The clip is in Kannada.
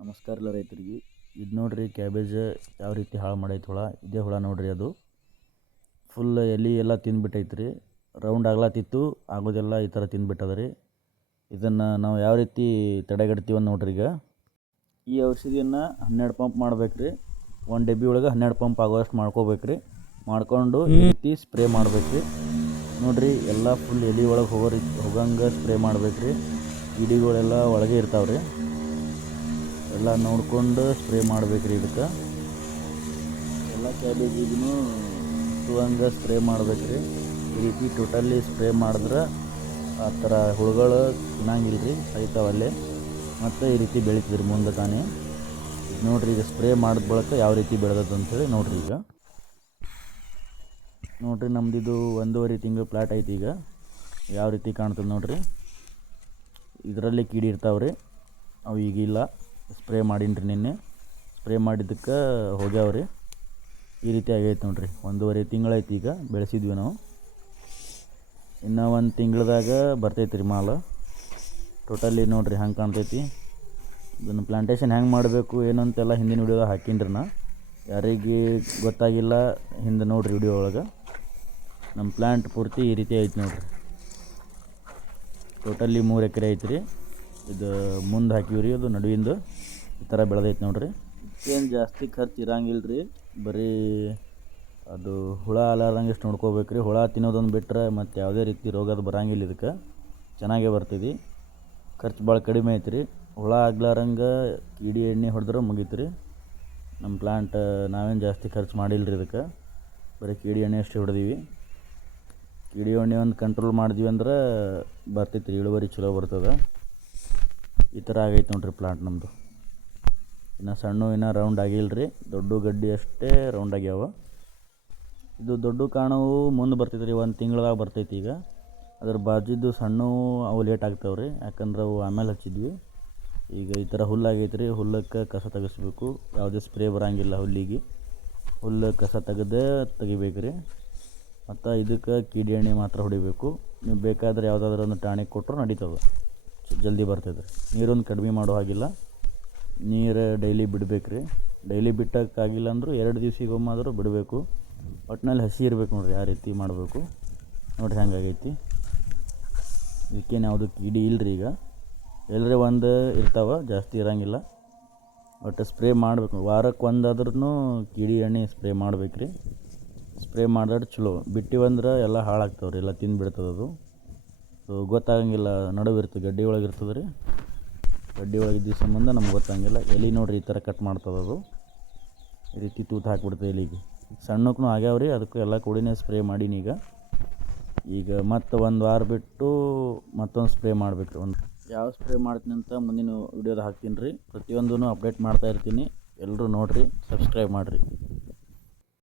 ನಮಸ್ಕಾರ ಎಲ್ಲ ರೈತರಿಗೆ. ಇದು ನೋಡ್ರಿ ಕ್ಯಾಬೇಜ್ ಯಾವ ರೀತಿ ಹಾಳು ಮಾಡೈತೆ ಹುಳ. ಇದೇ ಹುಳ ನೋಡ್ರಿ, ಅದು ಫುಲ್ ಎಲೆ ಎಲ್ಲ ತಿಂದುಬಿಟ್ಟೈತ್ರಿ. ರೌಂಡ್ ಆಗ್ಲತ್ತಿತ್ತು, ಆಗೋದೆಲ್ಲ ಈ ಥರ ತಿಂದುಬಿಟ್ಟದ ರೀ. ಇದನ್ನು ನಾವು ಯಾವ ರೀತಿ ತಡೆಗಟ್ತೀವಿ ನೋಡ್ರಿ. ಈಗ ಈ ಔಷಧಿಯನ್ನು 12 ಪಂಪ್ ಮಾಡ್ಬೇಕು ರೀ. ಒಂದು ಡಬ್ಬಿ ಒಳಗೆ 12 ಪಂಪ್ ಆಗೋಷ್ಟು ಮಾಡ್ಕೋಬೇಕು ರೀ. ಮಾಡ್ಕೊಂಡು ಈ ರೀತಿ ಸ್ಪ್ರೇ ಮಾಡ್ಬೇಕು ರೀ. ನೋಡಿರಿ, ಎಲ್ಲ ಫುಲ್ ಎಲೆ ಒಳಗೆ ಹೋಗಂಗೆ ಸ್ಪ್ರೇ ಮಾಡ್ಬೇಕು ರೀ. ಗಿಡಗಳೆಲ್ಲ ಒಳಗೆ ಇರ್ತಾವೆ ರೀ, ಎಲ್ಲ ನೋಡ್ಕೊಂಡು ಸ್ಪ್ರೇ ಮಾಡ್ಬೇಕು ರೀ. ಇದಕ್ಕೆ ಎಲ್ಲ ಕ್ಯಾಬೇಜಿಗೂ ಸುವಂಗೆ ಸ್ಪ್ರೇ ಮಾಡ್ಬೇಕು ರೀ. ಈ ರೀತಿ ಟೋಟಲಿ ಸ್ಪ್ರೇ ಮಾಡಿದ್ರೆ ಆ ಥರ ಹುಳುಗಳು ತಿನ್ನಂಗಿಲ್ಲ ರೀ, ಸಾಯ್ತಾವಲ್ಲೇ. ಮತ್ತು ಈ ರೀತಿ ಬೆಳೀತಿದ್ರಿ ಮುಂದೆ ತಾನೇ. ಇದು ನೋಡಿರಿ, ಈಗ ಸ್ಪ್ರೇ ಮಾಡಿದ ಬಳಿಕ ಯಾವ ರೀತಿ ಬೆಳೆದದ್ದು ಅಂಥೇಳಿ ನೋಡಿರಿ. ಈಗ ನೋಡಿರಿ, ನಮ್ಮದಿದು 1.5 ತಿಂಗಳು ಪ್ಲಾಟ್ ಐತಿ. ಈಗ ಯಾವ ರೀತಿ ಕಾಣ್ತದೆ ನೋಡಿರಿ. ಇದರಲ್ಲಿ ಕೀಡಿ ಇರ್ತಾವೆ ರೀ, ಅವು ಈಗಿಲ್ಲ. ಸ್ಪ್ರೇ ಮಾಡೀನಿ ರೀ, ನಿನ್ನೆ ಸ್ಪ್ರೇ ಮಾಡಿದ್ದಕ್ಕೆ ಹೋಗ್ಯಾವ ರೀ. ಈ ರೀತಿ ಆಗೈತೆ ನೋಡಿರಿ. 1.5 ತಿಂಗಳೈತಿ ಈಗ ಬೆಳೆಸಿದ್ವಿ ನಾವು. ಇನ್ನೂ 1 ತಿಂಗಳದಾಗ ಬರ್ತೈತೆ ರೀ ಮಾಲು. ಟೋಟಲಿ ನೋಡಿರಿ ಹಂಗೆ ಕಾಣ್ತೈತಿ. ಇದನ್ನು ಪ್ಲಾಂಟೇಶನ್ ಹೆಂಗೆ ಮಾಡಬೇಕು ಏನು ಅಂತೆಲ್ಲ ಹಿಂದಿನ ವಿಡಿಯೋದಾಗ ಹಾಕೀನಿ ರೀ. ಯಾರಿಗೆ ಗೊತ್ತಾಗಿಲ್ಲ, ಹಿಂದೆ ನೋಡಿರಿ ವಿಡಿಯೋ ಒಳಗೆ. ನಮ್ಮ ಪ್ಲ್ಯಾಂಟ್ ಪೂರ್ತಿ ಈ ರೀತಿ ಐತೆ ನೋಡಿರಿ. ಟೋಟಲಿ 3 ಎಕರೆ ಐತೆ ರೀ. ಇದು ಮುಂದೆ ಹಾಕಿವಿ ರೀ, ಅದು ನಡುವಿಂದು ಈ ಥರ ಬೆಳೆದೈತೆ ನೋಡಿರಿ. ಏನು ಜಾಸ್ತಿ ಖರ್ಚು ಇರಂಗಿಲ್ಲ ರೀ. ಬರೀ ಅದು ಹುಳ ಆಲಾರ್ದಂಗೆ ಎಷ್ಟು ನೋಡ್ಕೋಬೇಕು ರೀ. ಹುಳ ತಿನ್ನೋದೊಂದು ಬಿಟ್ಟರೆ ಮತ್ತು ಯಾವುದೇ ರೀತಿ ರೋಗದ ಬರಂಗಿಲ್ಲ. ಇದಕ್ಕೆ ಚೆನ್ನಾಗೇ ಬರ್ತದೆ. ಖರ್ಚು ಭಾಳ ಕಡಿಮೆ ಐತೆ ರೀ. ಹುಳ ಆಗ್ಲಾರಂಗೆ ಕೀಡಿ ಎಣ್ಣೆ ಹೊಡೆದ್ರೆ ಮುಗೀತು ರೀ. ನಮ್ಮ ಪ್ಲ್ಯಾಂಟ್ ನಾವೇನು ಜಾಸ್ತಿ ಖರ್ಚು ಮಾಡಿಲ್ಲ ರೀ. ಇದಕ್ಕೆ ಬರೀ ಕೀಡಿ ಎಣ್ಣೆ ಅಷ್ಟು ಹೊಡೆದೀವಿ. ಕೀಡಿ ಎಣ್ಣೆ ಒಂದು ಕಂಟ್ರೋಲ್ ಮಾಡಿದ್ವಿ ಅಂದ್ರೆ ಬರ್ತೈತೆ ರೀ, ಇಳುವರಿ ಚಲೋ ಬರ್ತದೆ. ಈ ಥರ ಆಗೈತೆ ನೋಡಿರಿ ಪ್ಲಾಂಟ್ ನಮ್ಮದು. ಇನ್ನು ಇನ್ನೂ ರೌಂಡ್ ಆಗಿಲ್ಲ ರೀ. ದೊಡ್ಡ ಗಡ್ಡಿ ಅಷ್ಟೇ ರೌಂಡ್ ಆಗ್ಯಾವ. ಇದು ದೊಡ್ಡ ಕಾಣವು ಮುಂದೆ ಬರ್ತೈತೆ ರೀ, 1 ತಿಂಗಳದಾಗ ಬರ್ತೈತಿ. ಈಗ ಅದ್ರ ಬಾಜಿದ್ದು ಸಣ್ಣವು ಅವು ಲೇಟ್ ಆಗ್ತಾವೆ ರೀ, ಯಾಕಂದ್ರೆ ಅವು ಆಮೇಲೆ ಹಚ್ಚಿದ್ವಿ. ಈಗ ಈ ಥರ ಹುಲ್ಲಾಗೈತೆ ರೀ. ಹುಲ್ಲಕ್ಕೆ ಕಸ ತೆಗಿಸ್ಬೇಕು. ಯಾವುದೇ ಸ್ಪ್ರೇ ಬರೋಂಗಿಲ್ಲ ಹುಲ್ಲಿಗೆ. ಹುಲ್ಲು ಕಸ ತೆಗಿಬೇಕು ರೀ. ಮತ್ತು ಇದಕ್ಕೆ ಕೀಡಿ ಎಣ್ಣೆ ಮಾತ್ರ ಹೊಡಿಬೇಕು. ನೀವು ಬೇಕಾದರೆ ಯಾವುದಾದ್ರೂ ಒಂದು ಟಾಣಿಕ್ ಕೊಟ್ಟರು ನಡೀತದೆ, ಜಲ್ದಿ ಬರ್ತೈತೆ ರೀ. ನೀರೊಂದು ಕಡಿಮೆ ಮಾಡೋ ಹಾಗಿಲ್ಲ. ನೀರು ಡೈಲಿ ಬಿಡ್ಬೇಕು ರೀ. ಡೈಲಿ ಬಿಟ್ಟಕ್ಕಾಗಿಲ್ಲ ಅಂದರೂ 2 ದಿವಸಕ್ಕೊಮ್ಮಾದರೂ ಬಿಡಬೇಕು. ಒಟ್ಟಿನಲ್ಲಿ ಹಸಿ ಇರಬೇಕು ನೋಡಿರಿ. ಆ ರೀತಿ ಮಾಡಬೇಕು ನೋಡಿರಿ. ಹೆಂಗಾಗೈತಿ. ಇದಕ್ಕೇನು ಯಾವುದು ಕೀಡಿ ಇಲ್ಲ ರೀ. ಈಗ ಎಲ್ಲರೇ ಒಂದು ಇರ್ತಾವೆ, ಜಾಸ್ತಿ ಇರೋಂಗಿಲ್ಲ. ಒಟ್ಟು ಸ್ಪ್ರೇ ಮಾಡಬೇಕು. ವಾರಕ್ಕೆ ಒಂದಾದ್ರೂ ಕೀಡಿ ಎಣ್ಣೆ ಸ್ಪ್ರೇ ಮಾಡ್ಬೇಕು ರೀ. ಸ್ಪ್ರೇ ಮಾಡಿದ್ರೆ ಚಲೋ. ಬಿಟ್ಟಿವಂದ್ರೆ ಎಲ್ಲ ಹಾಳಾಗ್ತಾವೆ ರೀ, ಎಲ್ಲ ತಿಂದುಬಿಡ್ತದೆ ಅದು. ಸೊ ಗೊತ್ತಾಗಂಗಿಲ್ಲ, ನಡುವಿರ್ತದೆ, ಗಡ್ಡಿ ಒಳಗೆ ಇರ್ತದೆ ರೀ. ಗಡ್ಡಿ ಒಳಗೆ ಇದ್ದ ಸಂಬಂಧ ನಮ್ಗೆ ಗೊತ್ತಾಗಂಗಿಲ್ಲ. ಎಲೆ ನೋಡಿರಿ ಈ ಥರ ಕಟ್ ಮಾಡ್ತದೆ ಅದು. ಈ ರೀತಿ ತೂತು ಹಾಕಿಬಿಡ್ತದೆ ಎಲೆಗೆ. ಸಣ್ಣಕ್ಕೂ ಆಗ್ಯಾವ ರೀ, ಅದಕ್ಕೂ ಎಲ್ಲ ಕೂಡಿನೇ ಸ್ಪ್ರೇ ಮಾಡೀನಿ. ಈಗ ಮತ್ತೆ 1 ವಾರ ಬಿಟ್ಟು ಮತ್ತೊಂದು ಸ್ಪ್ರೇ ಮಾಡ್ಬೇಕು ರೀ. ಯಾವ ಸ್ಪ್ರೇ ಮಾಡ್ತೀನಿ ಅಂತ ಮುಂದಿನ ವಿಡಿಯೋದಾಗ ಹಾಕ್ತೀನಿ ರೀ. ಪ್ರತಿಯೊಂದೂ ಅಪ್ಡೇಟ್ ಮಾಡ್ತಾ ಇರ್ತೀನಿ. ಎಲ್ಲರೂ ನೋಡಿರಿ, ಸಬ್ಸ್ಕ್ರೈಬ್ ಮಾಡಿರಿ.